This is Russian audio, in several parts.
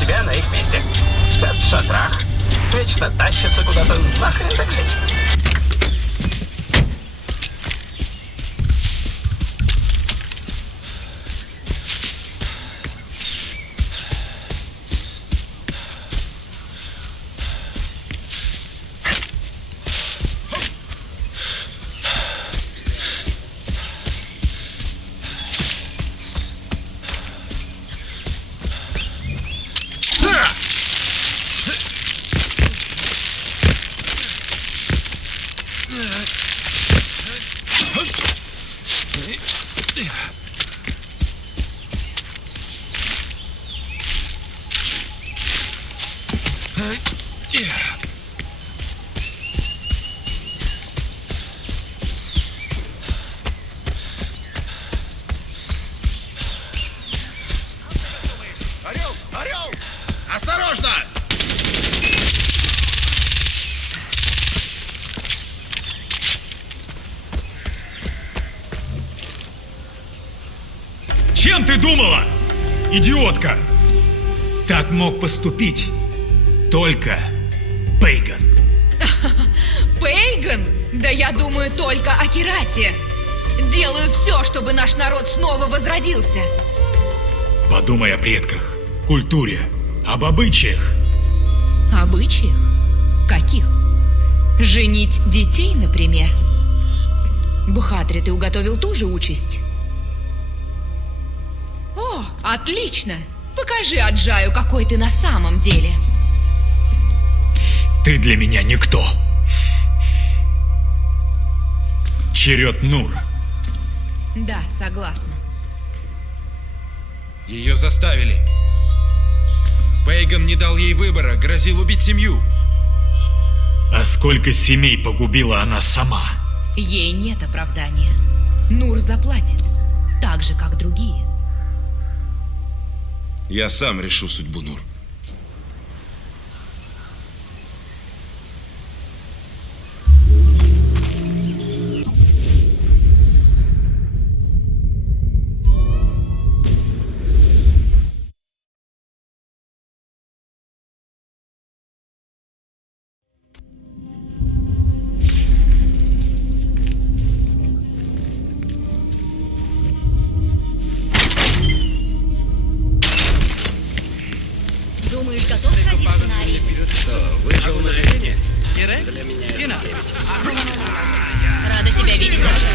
себя на их месте. Спят в шатрах, вечно тащатся куда-то, нахрен так жить. Орел! Осторожно! Чем ты думала, идиотка? Так мог поступить только Пейган. Пейган? Да я думаю только о Кирате. Делаю все, чтобы наш народ снова возродился. Подумай о предках, культуре, об обычаях. Обычаях? Каких? Женить детей, например? Бхатри, ты уготовил ту же участь? О, отлично! Покажи Аджаю, какой ты на самом деле. Ты для меня никто. Черед Нур. Да, согласна. Ее заставили. Пейган не дал ей выбора, грозил убить семью. А сколько семей погубила она сама? Ей нет оправдания. Нур заплатит, так же, как другие. Я сам решу судьбу Нур. Думаешь, готов сразиться на арене? Вышел на арене? Для меня это Рада тебя видеть, Аджай.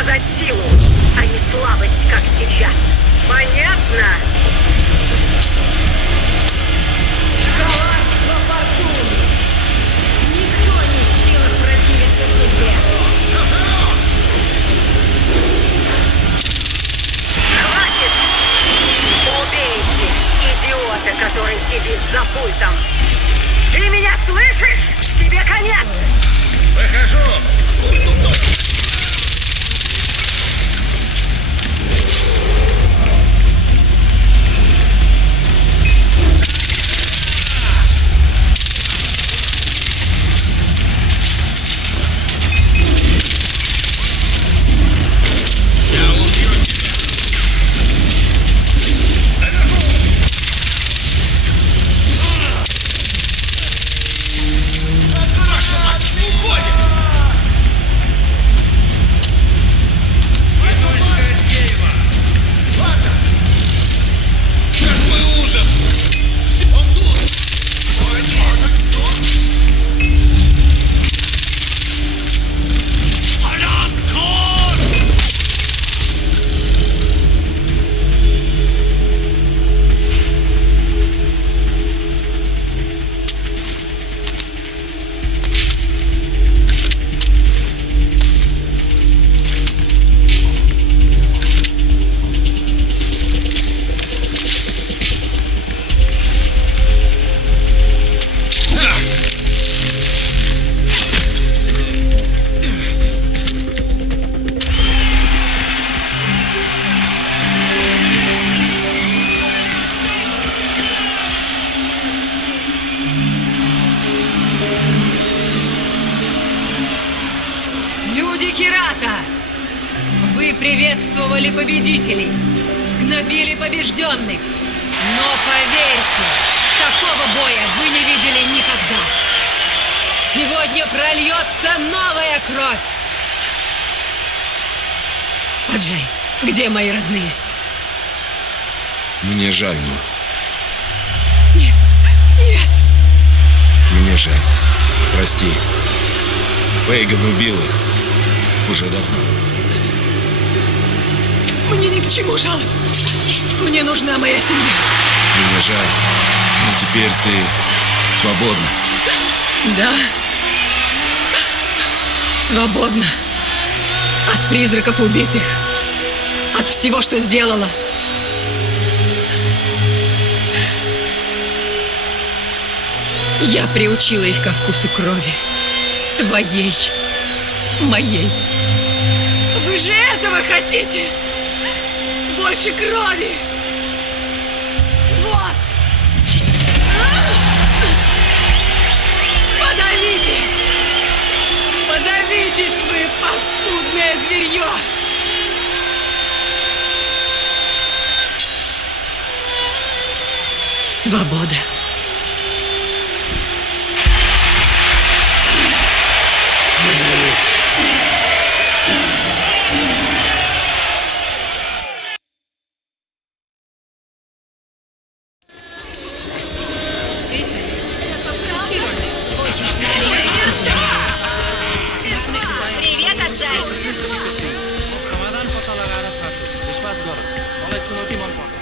показать силу, а не слабость, как сейчас. Понятно? Коварство фортуны. Никто не в силах противиться судьбе. Хватит! Убейте идиота, который сидит за пультом. Ты меня слышишь? Тебе конец! Выхожу! Вы приветствовали победителей, гнобили побежденных. Но поверьте, такого боя вы не видели никогда. Сегодня прольется новая кровь. Аджай, где мои родные? Мне жаль, Нур. Нет, нет. Мне жаль. Прости. Вейган убил их уже давно. Мне ни к чему жалость. Мне нужна моя семья. Мне жаль. Но теперь ты свободна. Да. Свободна. От призраков убитых. От всего, что сделала. Я приучила их ко вкусу крови. Твоей. Моей. Вы же этого хотите? Больше крови. Вот. Подавитесь. Подавитесь вы, паскудное зверье. Свобода. Привет, Аджай! समाधान पत्ता लगाएर छाड्छु विश्वास गर मलाई चुनौती मन पर्छ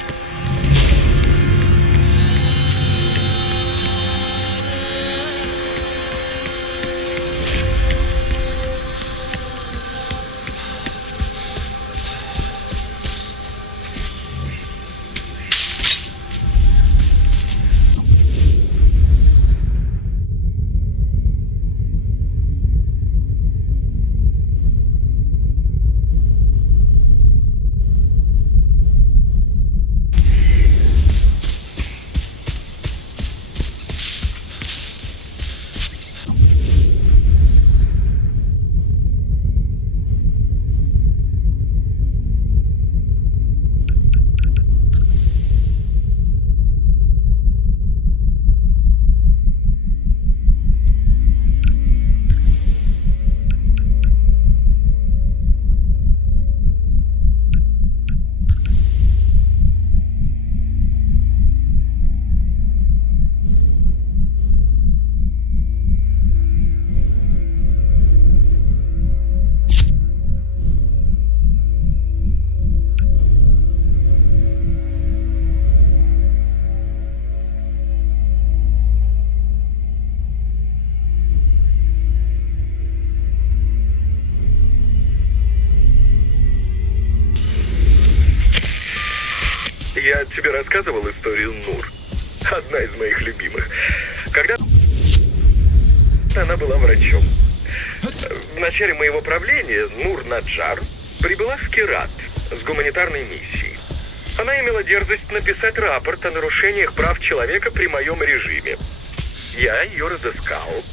Я тебе рассказывал историю Нур. Одна из моих любимых. Когда она была врачом. В начале моего правления Нур Наджар прибыла в Керат с гуманитарной миссией. Она имела дерзость написать рапорт о нарушениях прав человека при моем режиме. Я ее разыскал,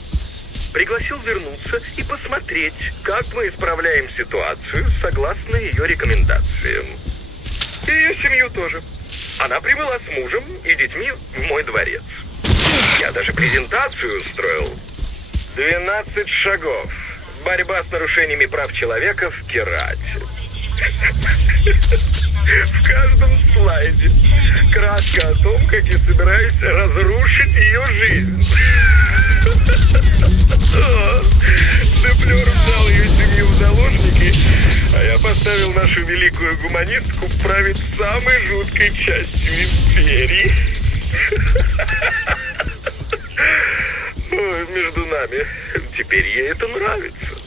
пригласил вернуться и посмотреть, как мы исправляем ситуацию согласно ее рекомендациям. И ее семью тоже. Она прибыла с мужем и детьми в мой дворец. Я даже презентацию устроил. 12 шагов. Борьба с нарушениями прав человека в Керате. В каждом слайде краска о том, как я собираюсь разрушить ее жизнь. Деплер взял ее семью в заложники, а я поставил нашу великую гуманистку править самой жуткой частью империи. Между нами, теперь ей это нравится.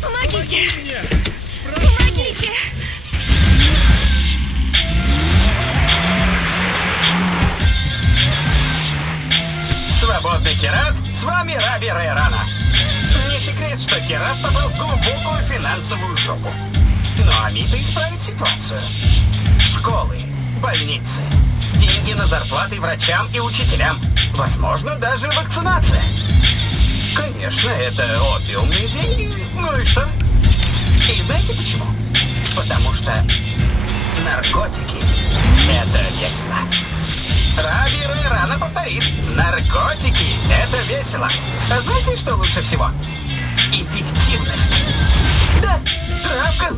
Помогите! Помогите! Свободный Керат, с вами Раби Рейрана. Не секрет, что Керат попал в глубокую финансовую жопу. Но Амита исправит ситуацию. Школы, больницы, деньги на зарплаты врачам и учителям. Возможно, даже вакцинация. Конечно, это опиумные деньги. Ну и что? И знаете почему? Потому что наркотики – это весело. Раби Рейрана повторит: наркотики – это весело. А знаете, что лучше всего? Эффективность. Да, травка...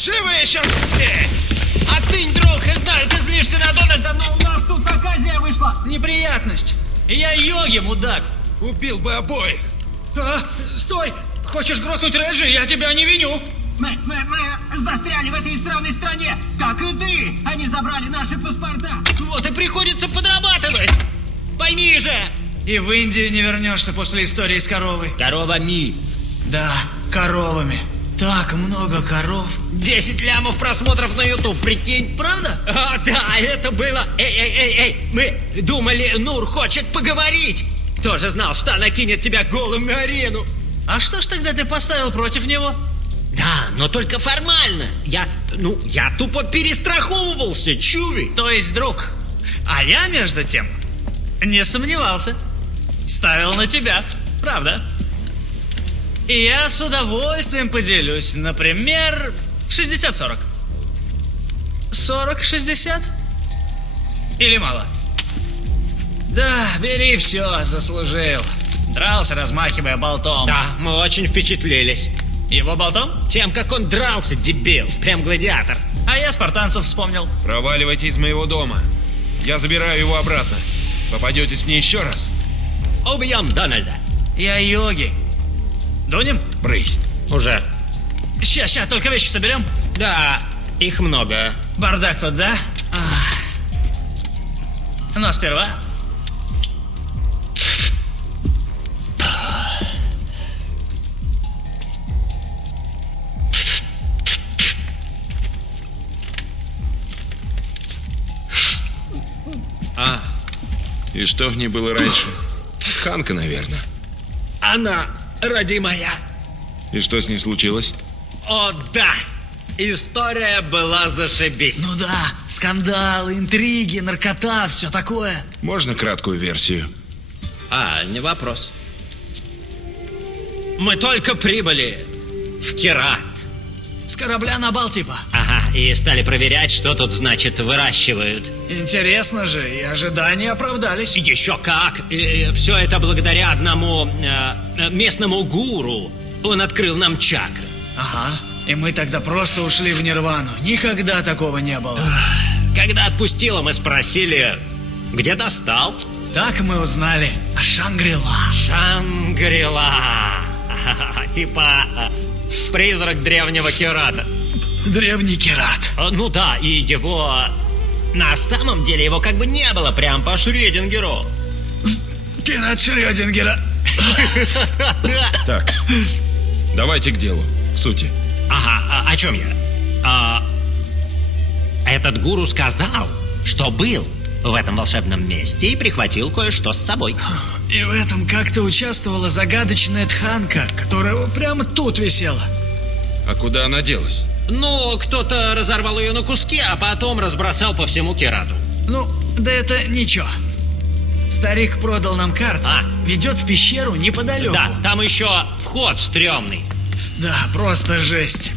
Живы еще? Остынь, друг, я знаю, ты злишься на Дональда, но у нас тут оказия вышла. Неприятность. Я йоги, мудак. Убил бы обоих. А, стой! Хочешь грохнуть Реджи? Я тебя не виню. Мы застряли в этой странной стране, как и ты. Они забрали наши паспорта. Вот и приходится подрабатывать. Пойми же. И в Индию не вернешься после истории с коровой. Коровами. Да, коровами. Так много коров. 10 лямов просмотров на YouTube, прикинь. Правда? А, да, это было... Эй, мы думали, Нур хочет поговорить. Кто же знал, что она кинет тебя голым на арену? А что ж тогда ты поставил против него? Да, но только формально. Я тупо перестраховывался, чуй. То есть, друг. А я, между тем, не сомневался. Ставил на тебя. Правда? И я с удовольствием поделюсь. Например, 60-40. 40-60? Или мало? Да, бери все, заслужил. Дрался, размахивая болтом. Да, мы очень впечатлились. Его болтом? Тем, как он дрался, дебил. Прям гладиатор. А я спартанцев вспомнил. Проваливайте из моего дома. Я забираю его обратно. Попадетесь мне еще раз. Убьем Дональда. Я йоги. Дунем? Брысь. Уже. Ща, только вещи соберем. Да, их много. Бардак тут, да? Но сперва... И что в ней было раньше? Ханка, наверное. Она родимая. И что с ней случилось? О, да. История была зашибись. Ну да, скандалы, интриги, наркота, все такое. Можно краткую версию? Не вопрос. Мы только прибыли в Кират. С корабля на бал типа. Ага, и стали проверять, что тут, значит, выращивают. Интересно же, и ожидания оправдались. Еще как! Все это благодаря одному местному гуру. Он открыл нам чакры. Ага, и мы тогда просто ушли в нирвану. Никогда такого не было. Когда отпустила, мы спросили, где достал? Так мы узнали о Шангри-Ла. Шангри-Ла. Типа призрак древнего Кирата. Древний Кират. Ну да, и его... На самом деле его как бы не было прям по Шрёдингеру. Кират Шрёдингера. Так, давайте к делу, к сути. Ага, о чем я? Этот гуру сказал, что был в этом волшебном месте и прихватил кое-что с собой. И в этом как-то участвовала загадочная тханка, которая прямо тут висела. А куда она делась? Ну, кто-то разорвал ее на куски, а потом разбросал по всему Кирату. Ну, да это ничего. Старик продал нам карту. Ведет в пещеру неподалеку. Да, там еще вход стрёмный. Да, просто жесть.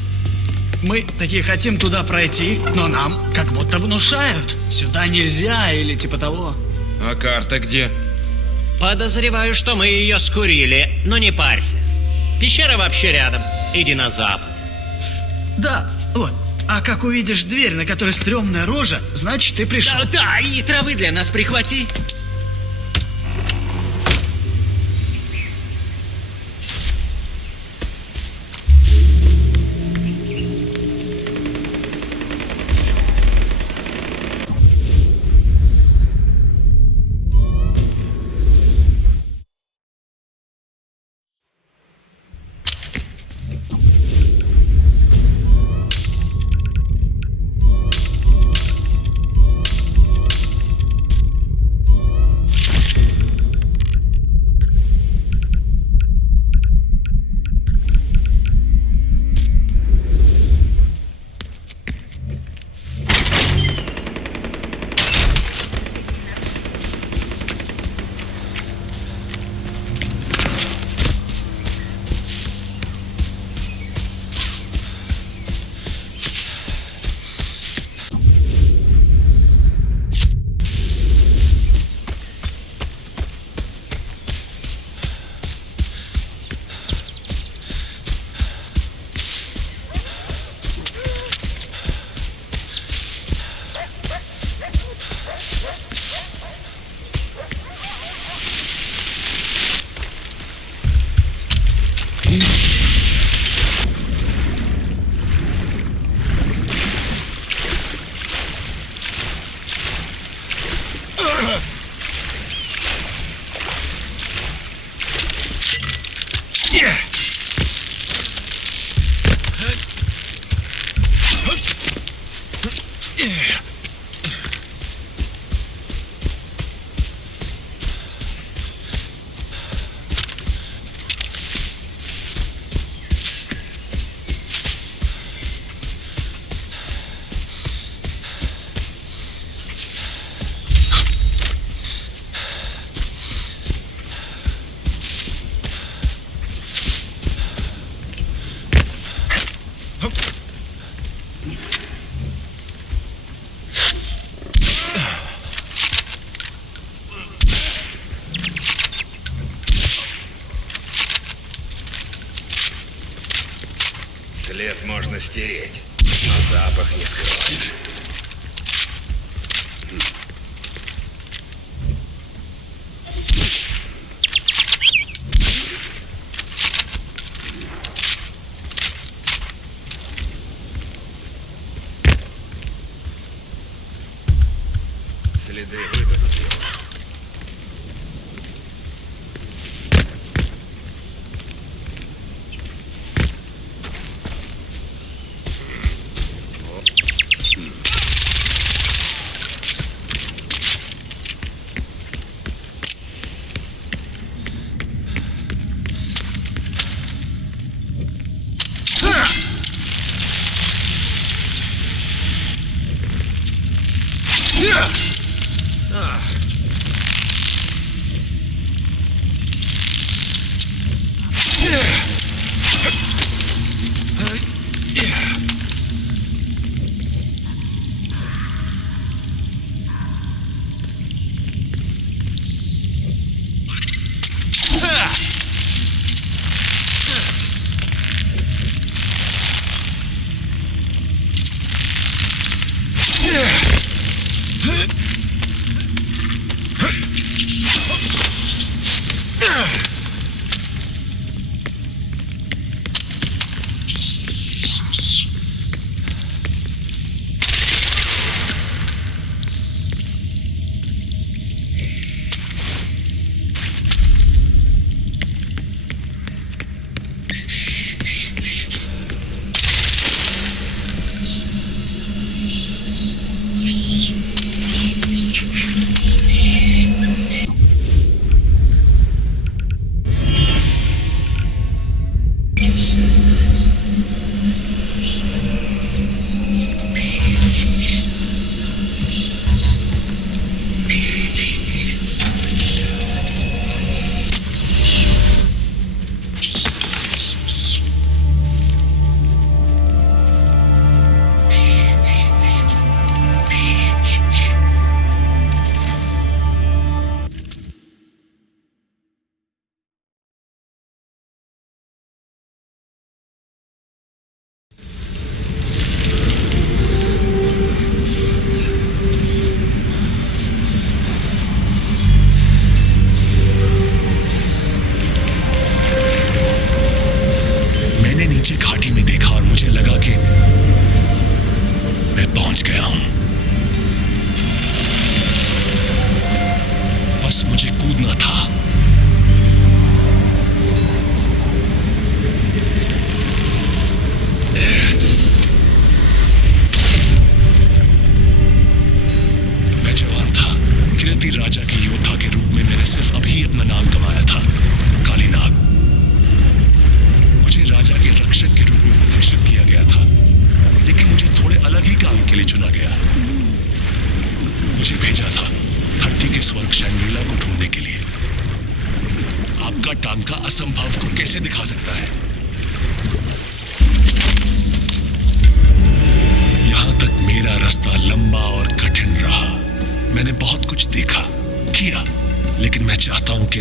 Мы такие хотим туда пройти, но нам как будто внушают. Сюда нельзя или типа того. А карта где? Подозреваю, что мы ее скурили, но не парься. Пещера вообще рядом. Иди на запад. Да, вот. А как увидишь дверь, на которой стрёмная рожа, значит ты пришел. Да, и травы для нас прихвати. След можно стереть, но запах не скроешь. Следы выдохнули.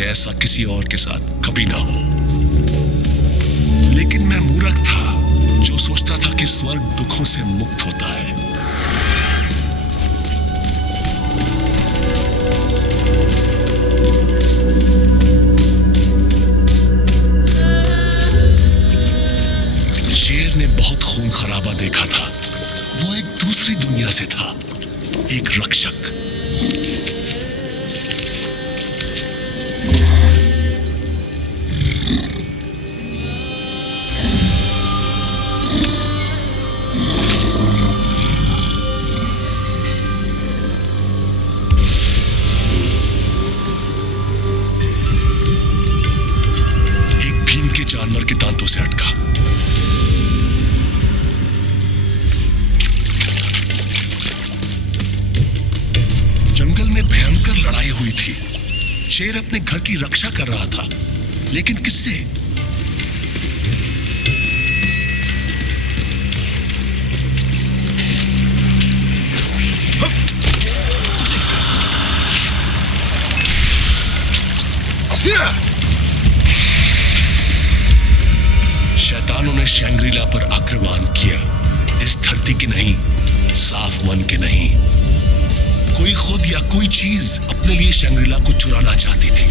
ऐसा किसी और के साथ कभी ना हो। लेकिन मैं मूर्ख था जो सोचता था कि स्वर्ग दुखों से मुक्त होता है। शेर ने बहुत खून खराबा देखा था। वो एक दूसरी दुनिया से था, एक रक्षक। जानवर के दांतों से अटका। जंगल में भयंकर लड़ाई हुई थी। शेर अपने घर की रक्षा कर रहा था, लेकिन किससे? शैतानों ने शैंग्रीला पर आक्रमण किया। इस धरती के नहीं, साफ मन के नहीं। कोई खुद या कोई चीज अपने लिए शैंग्रीला को चुराना चाहती थी।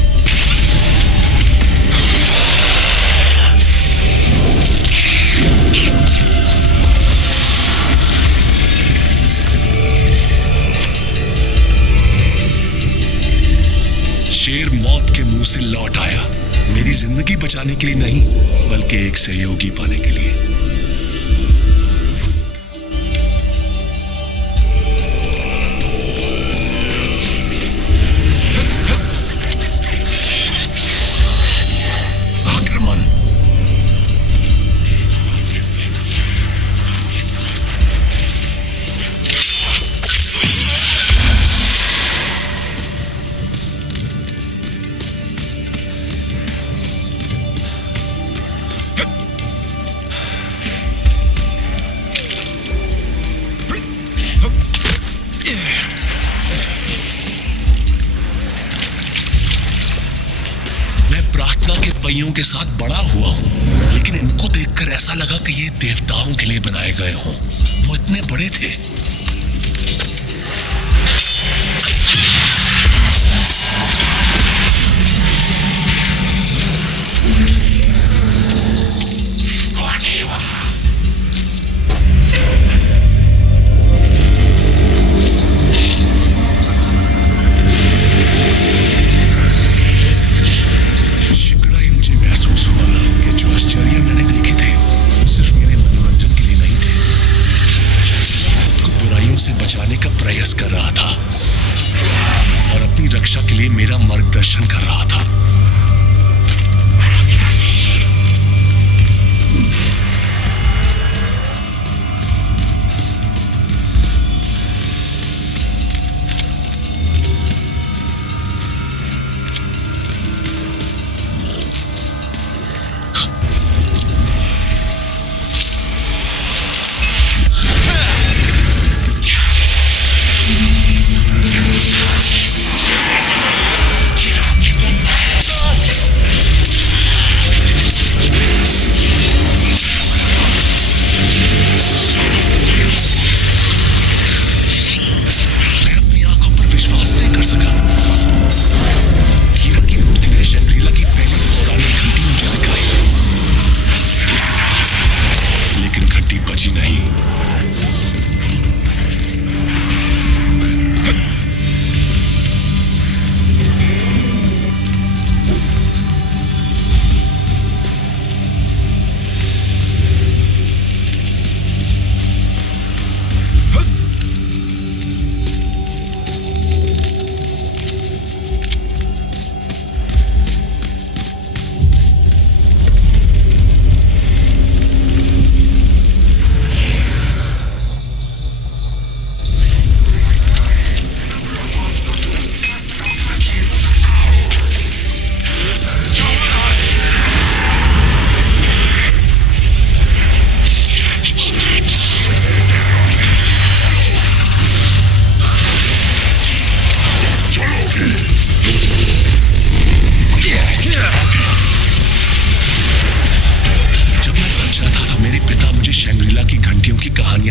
शेर मौत के मुंह से लौट आया, मेरी जिंदगी बचाने के लिए नहीं, बल्कि एक सहयोगी पाने के लिए। आक्रमण। पहियों के साथ बड़ा हुआ हूँ, लेकिन इनको देखकर ऐसा लगा कि ये देवताओं के लिए बनाए गए हों। वो इतने बड़े थे। बचाने का प्रयास कर रहा था और अपनी रक्षा के लिए मेरा मार्गदर्शन कर रहा था।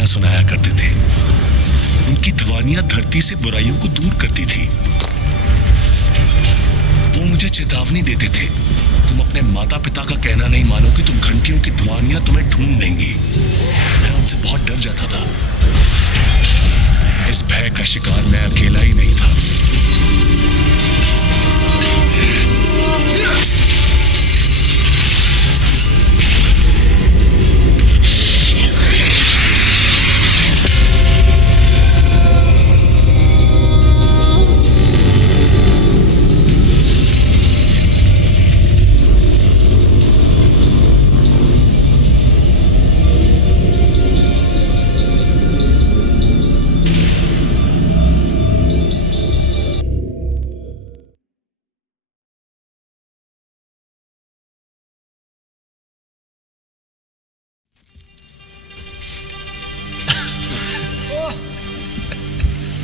सुनाया करते थे। उनकी ध्वनियां धरती से बुराइयों को दूर करती थी। वो मुझे चेतावनी देते थे, तुम अपने माता पिता का कहना नहीं मानोगे तो घंटियों की ध्वनियां तुम्हें ढूंढ लेंगी। मैं उनसे बहुत डर जाता था। इस भय का शिकार मैं अकेला ही नहीं था।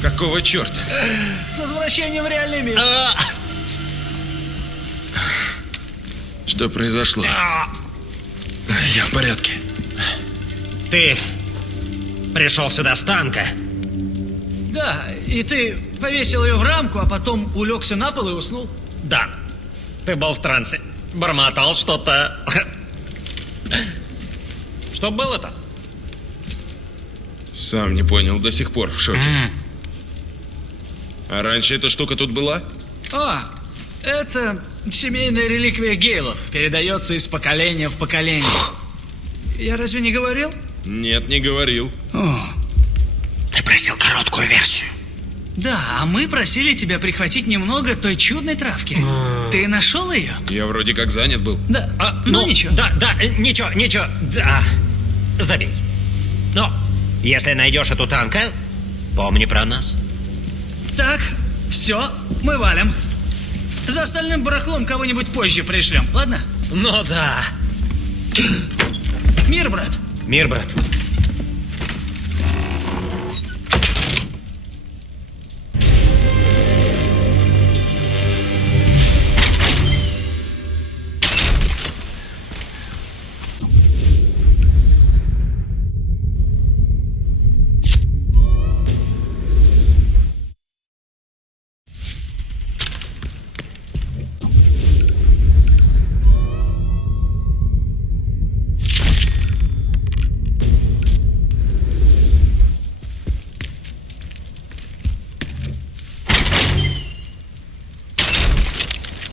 Какого черта? С возвращением в реальный мир. Что произошло? Я в порядке. Ты пришел сюда с танка? Да, и ты повесил ее в рамку, а потом улегся на пол и уснул? Да. Ты был в трансе. Бормотал что-то. Что было-то? Сам не понял, до сих пор в шоке. А раньше эта штука тут была? Это семейная реликвия Гейлов. Передается из поколения в поколение. Я разве не говорил? Нет, не говорил. Ты просил короткую версию. Да, а мы просили тебя прихватить немного той чудной травки. Ты нашел ее? Я вроде как занят был. Да, ну ничего. Да, ничего. Да, забей. Но если найдешь эту танка, помни про нас. Так, все, мы валим. За остальным барахлом кого-нибудь позже пришлем, ладно? Ну да. Мир, брат. Мир, брат.